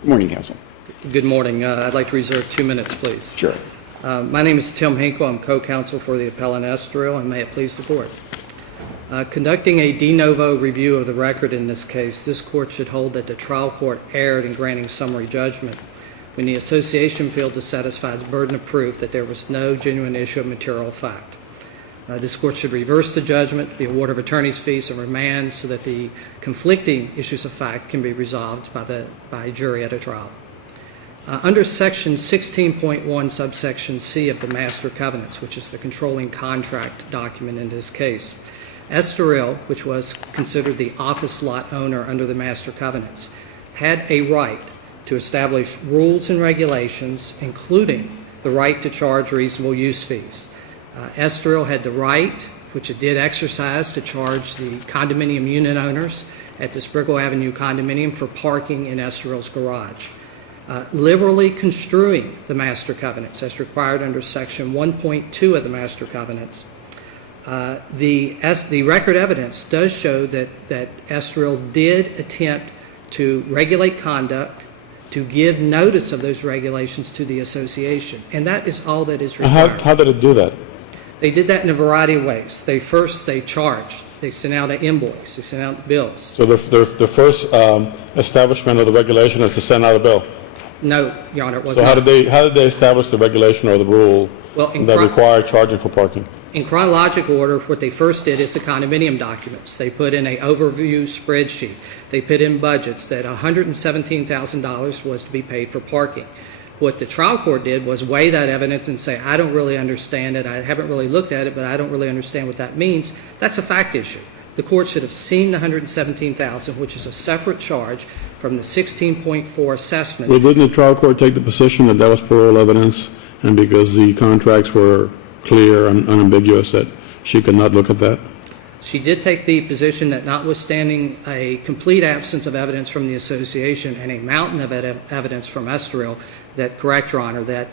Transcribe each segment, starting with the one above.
Good morning, counsel. Good morning. I'd like to reserve 2 minutes, please. Sure. My name is Tim Henkel. I'm co-counsel for the appellant Estoril, and may it please the court. Conducting a de novo review of the record in this case, this court should hold that the trial court erred in granting summary judgment when the association failed to satisfy its burden of proof that there was no genuine issue of material fact. This court should reverse the judgment, the award of attorney's fees, and remand so that the conflicting issues of fact can be resolved by a jury at a trial. Under Section 16.1, subsection C of the Master Covenants, which is the controlling contract document in this case, Estoril, which was considered the office lot owner under the Master Covenants, had a right to establish rules and regulations, including the right to charge reasonable use fees. Estoril had the right, which it did exercise, to charge the condominium unit owners at the Estoril Avenue condominium for parking in Estoril's garage. Liberally construing the Master Covenants as required under Section 1.2 of the Master Covenants, the record evidence does show that Estoril did attempt to regulate conduct, to give notice of those regulations to the association, and that is all that is required. How did it do that? They did that in a variety of ways. They charged. They sent out an invoice. They sent out bills. So the first establishment of the regulation is to send out a bill? No, Your Honor, it wasn't. So how did they establish the regulation or the rule that required charging for parking? In chronological order, what they first did is the condominium documents. They put in an overview spreadsheet. They put in budgets that $117,000 was to be paid for parking. What the trial court did was weigh that evidence and say, I don't really understand it. I haven't really looked at it, but I don't really understand what that means. That's a fact issue. The court should have seen the $117,000, which is a separate charge from the 16.4 assessment. Well, didn't the trial court take the position that that was parole evidence, and because the contracts were clear and unambiguous, that she could not look at that? She did take the position that notwithstanding a complete absence of evidence from the association and a mountain of evidence from Estoril, that, correct, Your Honor, that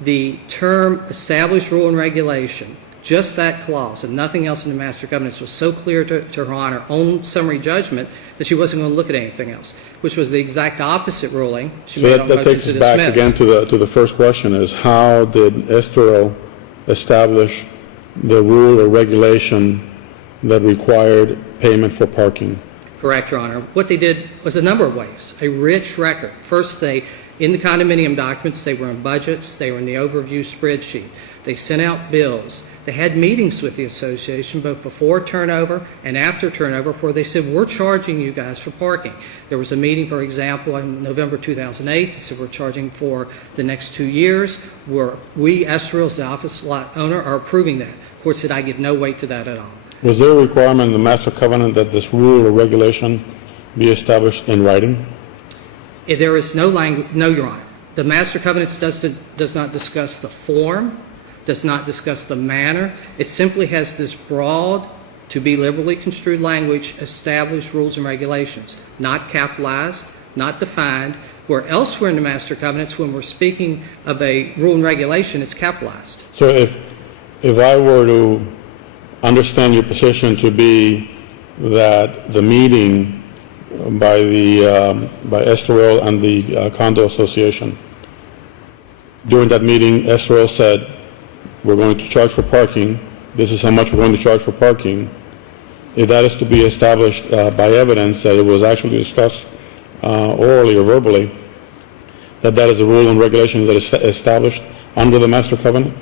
the term established rule and regulation, just that clause and nothing else in the Master Covenants, was so clear to Her Honor on summary judgment that she wasn't going to look at anything else, which was the exact opposite ruling she made on motion to dismiss. So that takes us back again to the first question, is how did Estoril establish the rule or regulation that required payment for parking? Correct, Your Honor. What they did was a number of ways. A rich record. First, in the condominium documents, they were in budgets, they were in the overview spreadsheet. They sent out bills. They had meetings with the association both before turnover and after turnover where they said, we're charging you guys for parking. There was a meeting, for example, in November 2008. They said, we're charging for the next 2 years. We, Estoril, as the office lot owner, are approving that. The court said, I give no weight to that at all. Was there a requirement in the Master Covenant that this rule or regulation be established in writing? There is no language, no, Your Honor. The Master Covenants does not discuss the form, does not discuss the manner. It simply has this broad, to be liberally construed language, established rules and regulations, not capitalized, not defined, where elsewhere in the Master Covenants, when we're speaking of a rule and regulation, it's capitalized. So if I were to understand your position to be that the meeting by Estoril and the condo association, during that meeting, Estoril said, we're going to charge for parking. This is how much we're going to charge for parking. If that is to be established by evidence that it was actually discussed orally or verbally, that is a rule and regulation that is established under the Master Covenant?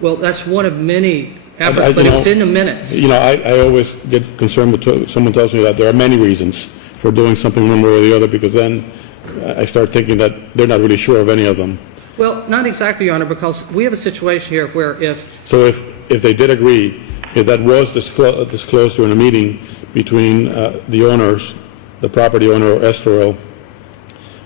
Well, that's one of many efforts, but it was in the minutes. I always get concerned when someone tells me that there are many reasons for doing something one way or the other, because then I start thinking that they're not really sure of any of them. Well, not exactly, Your Honor, because we have a situation here where if they did agree, if that was disclosed during a meeting between the owners, the property owner, Estoril,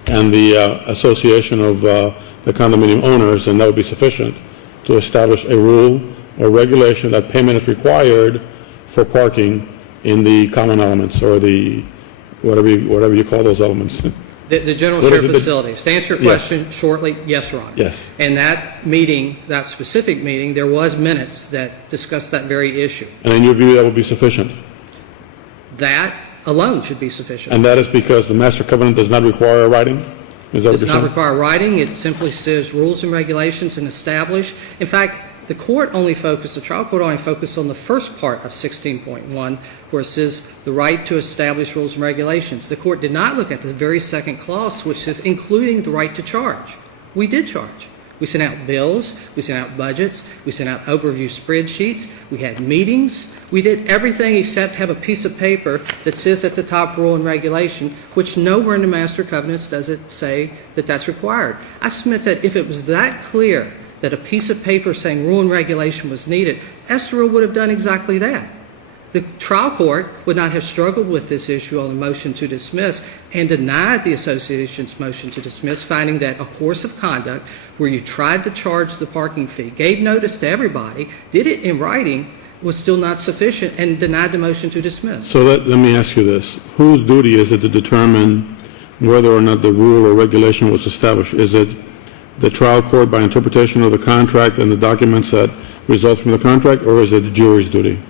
and the association of the condominium owners, then that would be sufficient to establish a rule or regulation that payment is required for parking in the common elements, or the whatever you call those elements. The general share facilities. To answer your question shortly, yes, Your Honor. Yes. And that meeting, that specific meeting, there was minutes that discussed that very issue. And in your view, that would be sufficient? That alone should be sufficient. And that is because the Master Covenant does not require a writing? Is that what Does you're not saying? require writing. It simply says rules and regulations and establish. In fact, the trial court only focused on the first part of 16.1, where it says the right to establish rules and regulations. The court did not look at the very second clause, which says including the right to charge. We did charge. We sent out bills, we sent out budgets, we sent out overview spreadsheets, we had meetings, we did everything except have a piece of paper that says at the top rule and regulation, which nowhere in the master covenants does it say that that's required. I submit that if it was that clear that a piece of paper saying rule and regulation was needed, Estoril would have done exactly that. The trial court would not have struggled with this issue on the motion to dismiss and denied the association's motion to dismiss, finding that a course of conduct where you tried to charge the parking fee, gave notice to everybody, did it in writing, was still not sufficient, and denied the motion to dismiss. So let me ask you this. Whose duty is it to determine whether or not the rule or regulation was established? Is it the trial court by interpretation of the contract and the documents that result from the contract, or is it the jury's duty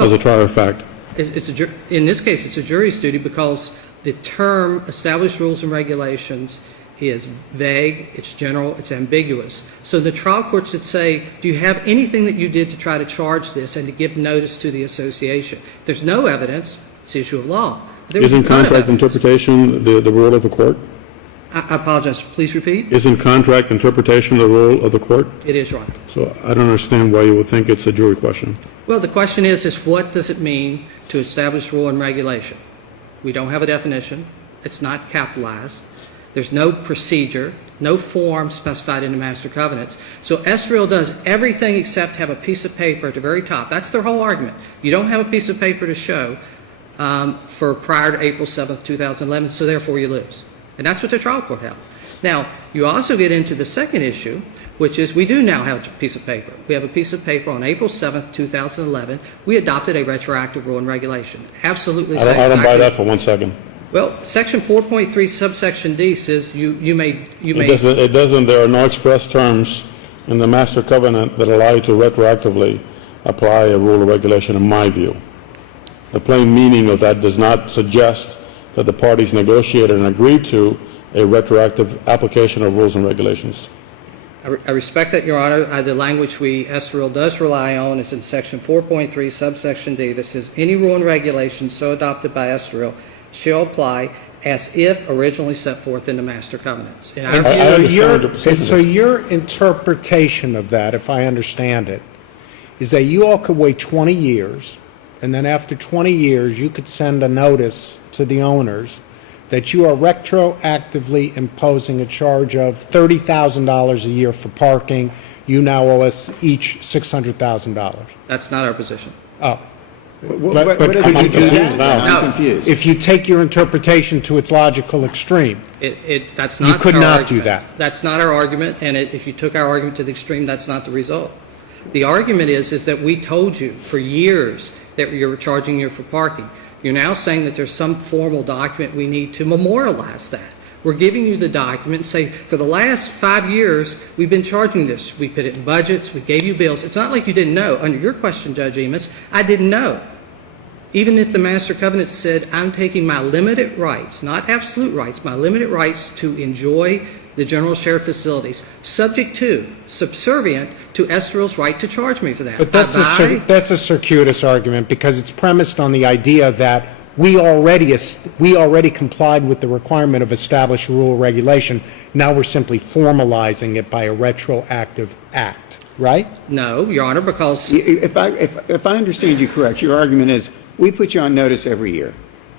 as a trial of fact? In this case, it's a jury's duty because the term established rules and regulations is vague, it's general, it's ambiguous. So the trial court should say, do you have anything that you did to try to charge this and to give notice to the association? If there's no evidence, it's the issue of law. Isn't contract interpretation the rule of the court? I apologize. Please repeat. Isn't contract interpretation the rule of the court? It is, Your Honor. So I don't understand why you would think it's a jury question. Well, the question is what does it mean to establish rule and regulation? We don't have a definition. It's not capitalized. There's no procedure, no form specified in the master covenants. So Estoril does everything except have a piece of paper at the very top. That's their whole argument. You don't have a piece of paper to show for prior to April 7th, 2011, so therefore you lose. And that's what the trial court held. Now, you also get into the second issue, which is we do now have a piece of paper. We have a piece of paper on April 7th, 2011. We adopted a retroactive rule and regulation. Absolutely. I don't buy that for 1 second. Well, Section 4.3, subsection D says you may. It doesn't. There are no express terms in the master covenant that allow you to retroactively apply a rule or regulation, in my view. The plain meaning of that does not suggest that the parties negotiated and agreed to a retroactive application of rules and regulations. I respect that, Your Honor. The language Estoril does rely on is in Section 4.3, subsection D, that says any rule and regulation so adopted by Estoril shall apply as if originally set forth in the master covenants. So your interpretation of that, if I understand it, is that you all could wait 20 years, and then after 20 years, you could send a notice to the owners that you are retroactively imposing a charge of $30,000 a year for parking. You now owe us each $600,000. That's not our position. Oh. But could you do that? I'm confused. If you take your interpretation to its logical extreme, That's not you could our not argument. do that. That's not our argument, and if you took our argument to the extreme, that's not the result. The argument is that we told you for years that you were charging you for parking. You're now saying that there's some formal document we need to memorialize that. We're giving you the document and say, for the last 5 years, we've been charging this. We put it in budgets. We gave you bills. It's not like you didn't know. Under your question, Judge Emis, I didn't know. Even if the master covenant said, I'm taking my limited rights, not absolute rights, my limited rights to enjoy the general shared facilities, subject to, subservient to Estoril's right to charge me for that. But that's a circuitous argument because it's premised on the idea that we already complied with the requirement of established rule regulation. Now we're simply formalizing it by a retroactive act, right? No, Your Honor, because If I understand you correct, your argument is we put you on notice every year.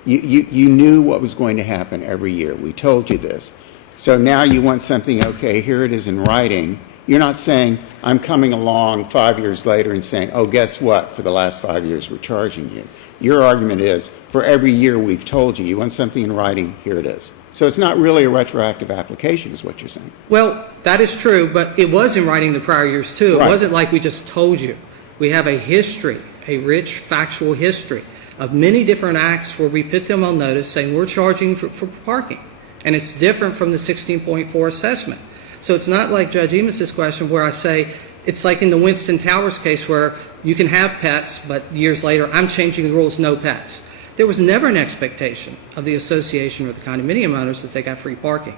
You knew what was going to happen every year. We told you this. So now you want something, okay, here it is in writing. You're not saying, I'm coming along 5 years later and saying, oh, guess what? For the last 5 years, we're charging you. Your argument is, for every year we've told you, you want something in writing, here it is. So it's not really a retroactive application is what you're saying. well, that is true, but it was in writing the prior years, too. It Right. wasn't like we just told you. We have a history, a rich factual history of many different acts where we put them on notice saying we're charging for parking. And it's different from the 16.4 assessment. So it's not like Judge Emis's question where I say, it's like in the Winston Towers case where you can have pets, but years later, I'm changing the rules, no pets. There was never an expectation of the association or the condominium owners that they got free parking.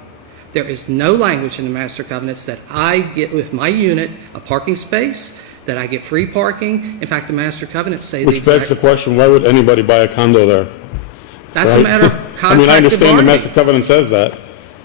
There is no language in the master covenants that I get with my unit a parking space, that I get free parking. In fact, the master covenants say the Which begs the question, why would anybody buy a condo there? That's a Right? matter of I mean, I contracted understand the master bargaining. covenant says that.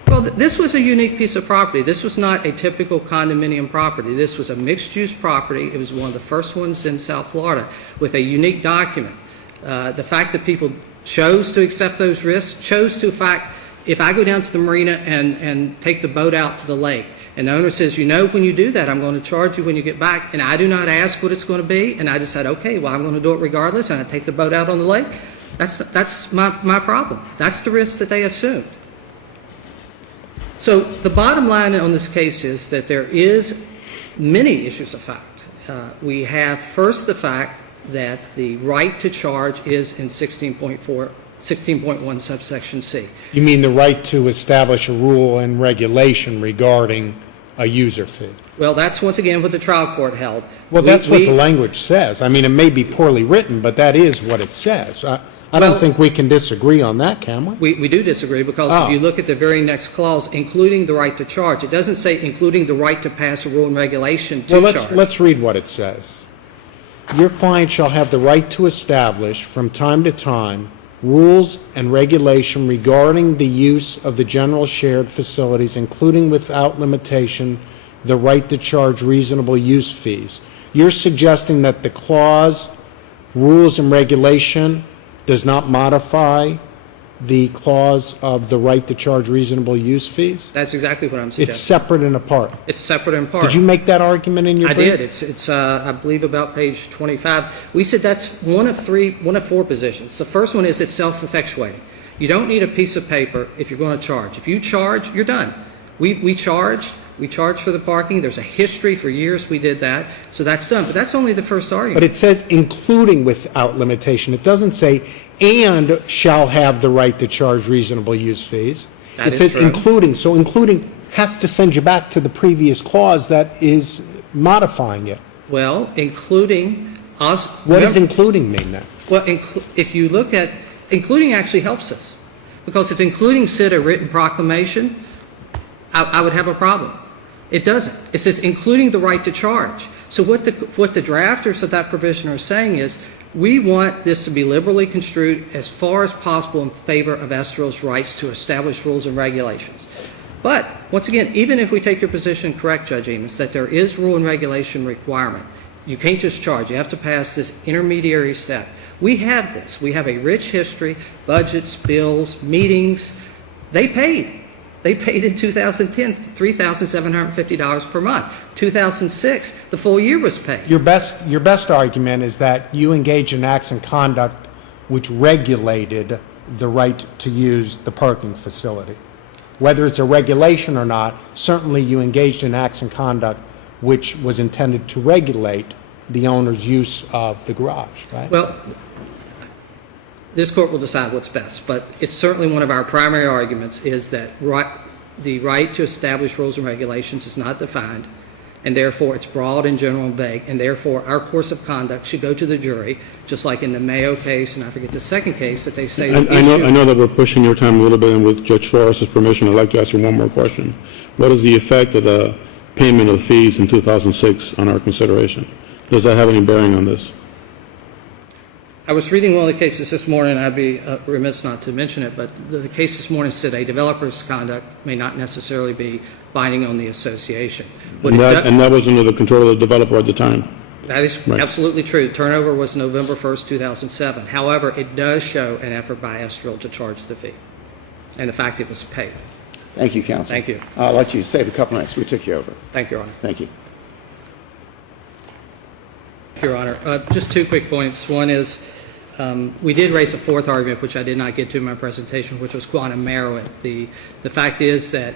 Well, this was a unique piece of property. This was not a typical condominium property. This was a mixed-use property. It was one of the first ones in South Florida with a unique document. The fact that people chose to accept those risks, chose to, in fact, if I go down to the marina and take the boat out to the lake, and the owner says, you know, when you do that, I'm going to charge you when you get back, and I do not ask what it's going to be, and I decide, okay, well, I'm going to do it regardless, and I take the boat out on the lake, that's my problem. That's the risk that they assumed. So the bottom line on this case is that there is many issues of fact. We have first the fact that the right to charge is in 16.1 subsection C. You mean the right to establish a rule and regulation regarding a user fee? Well, that's once again what the trial court held. Well, that's what the language says. I mean, it may be poorly written, but that is what it says. I don't think we can disagree on that, can we? We do disagree because if you look at the very next clause, including the right to charge, it doesn't say including the right to pass a rule and regulation to charge. Well, let's read what it says. Your client shall have the right to establish from time to time rules and regulation regarding the use of the general shared facilities, including without limitation the right to charge reasonable use fees. You're suggesting that the clause, rules and regulation, does not modify the clause of the right to charge reasonable use fees? That's exactly what I'm It's suggesting. separate and apart. It's separate and apart. Did you make that argument in your I brief? did. It's I believe about page 25. We said that's one of four positions. The first one is it's self-effectuating. You don't need a piece of paper if you're going to charge. If you charge, you're done. We charged for the parking. There's a history for years we did that. So that's done. But that's only the first argument. But it says including without limitation. It doesn't say and shall have the right to charge reasonable use fees. That It is says true. including. So including has to send you back to the previous clause that is modifying it. Well, including us. What does including mean then? Well, if you look at, including actually helps us. Because if including said a written proclamation, I would have a problem. It doesn't. It says including the right to charge. So what the drafters of that provision are saying is, we want this to be liberally construed as far as possible in favor of Estoril's rights to establish rules and regulations. But, once again, even if we take your position correct, Judge Eames, that there is rule and regulation requirement, you can't just charge. You have to pass this intermediary step. We have this. We have a rich history, budgets, bills, meetings. They paid. They paid in 2010 $3,750 per month. 2006, the full year was paid. Your best argument is that you engage in acts and conduct which regulated the right to use the parking facility. Whether it's a regulation or not, certainly you engaged in acts and conduct which was intended to regulate the owner's use of the garage, right? Well, this court will decide what's best, but it's certainly one of our primary arguments is that the right to establish rules and regulations is not defined, and therefore it's broad and general and vague, and therefore our course of conduct should go to the jury, just like in the Mayo case, and I forget the second case, that they say the issue... I know that we're pushing your time a little bit, and with Judge Suarez's permission, I'd like to ask you one more question. What is the effect of the payment of fees in 2006 on our consideration? Does that have any bearing on this? I was reading one of the cases this morning, and I'd be remiss not to mention it, but the case this morning said a developer's conduct may not necessarily be binding on the association. And that was under the control of the developer at the time? That is Right. absolutely true. Turnover was November 1st, 2007. However, it does show an effort by Estoril to charge the fee, and the fact it was paid. Thank you, counsel. Thank you. I'll let you save a couple minutes. We took you over. Thank you, Your Honor. Thank you. Your Honor. Just two quick points. One is we did raise a fourth argument, which I did not get to in my presentation, which was quantum merit. The fact is that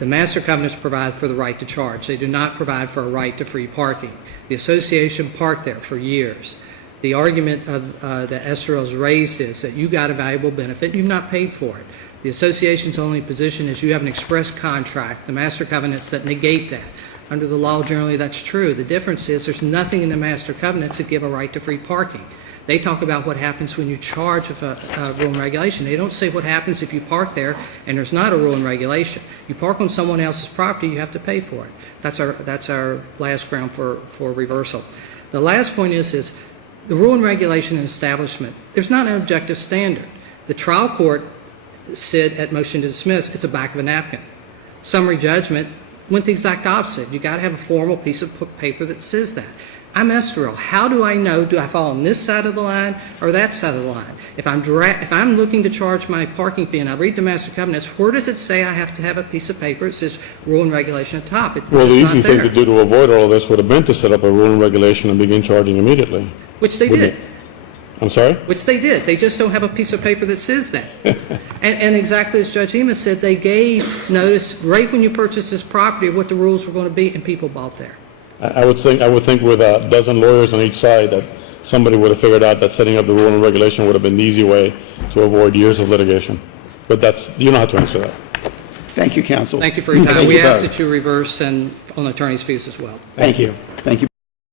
the master covenants provide for the right to charge. They do not provide for a right to free parking. The association parked there for years. The argument that Estoril has raised is that you got a valuable benefit, you've not paid for it. The association's only position is you have an express contract, the master covenants that negate that. Under the law, generally, that's true. The difference is there's nothing in the master covenants that give a right to free parking. They talk about what happens when you charge of a rule and regulation. They don't say what happens if you park there and there's not a rule and regulation. You park on someone else's property, you have to pay for it. That's our last ground for reversal. The last point is the rule and regulation and establishment. There's not an objective standard. The trial court said at motion to dismiss, it's a back of a napkin. Summary judgment went the exact opposite. You got to have a formal piece of paper that says that. I'm Estoril. How do I know, do I fall on this side of the line or that side of the line? If I'm looking to charge my parking fee and I read the master covenants, where does it say I have to have a piece of paper that says rule and regulation at the top? It's Well, the just easy not thing there. to do to avoid all of this would have been to set up a rule and regulation and begin charging immediately. Which they Wouldn't did. I'm sorry? Which they did. They just don't have a piece of paper that says that. and exactly as Judge Ema said, they gave notice right when you purchased this property of what the rules were going to be, and people bought there. I would think with a dozen lawyers on each side that somebody would have figured out that setting up the rule and regulation would have been the easy way to avoid years of litigation. But you don't have to answer that. Thank you, counsel. Thank you for your time. Thank We you ask both. that you reverse and on attorney's fees as well. Thank you. Thank you.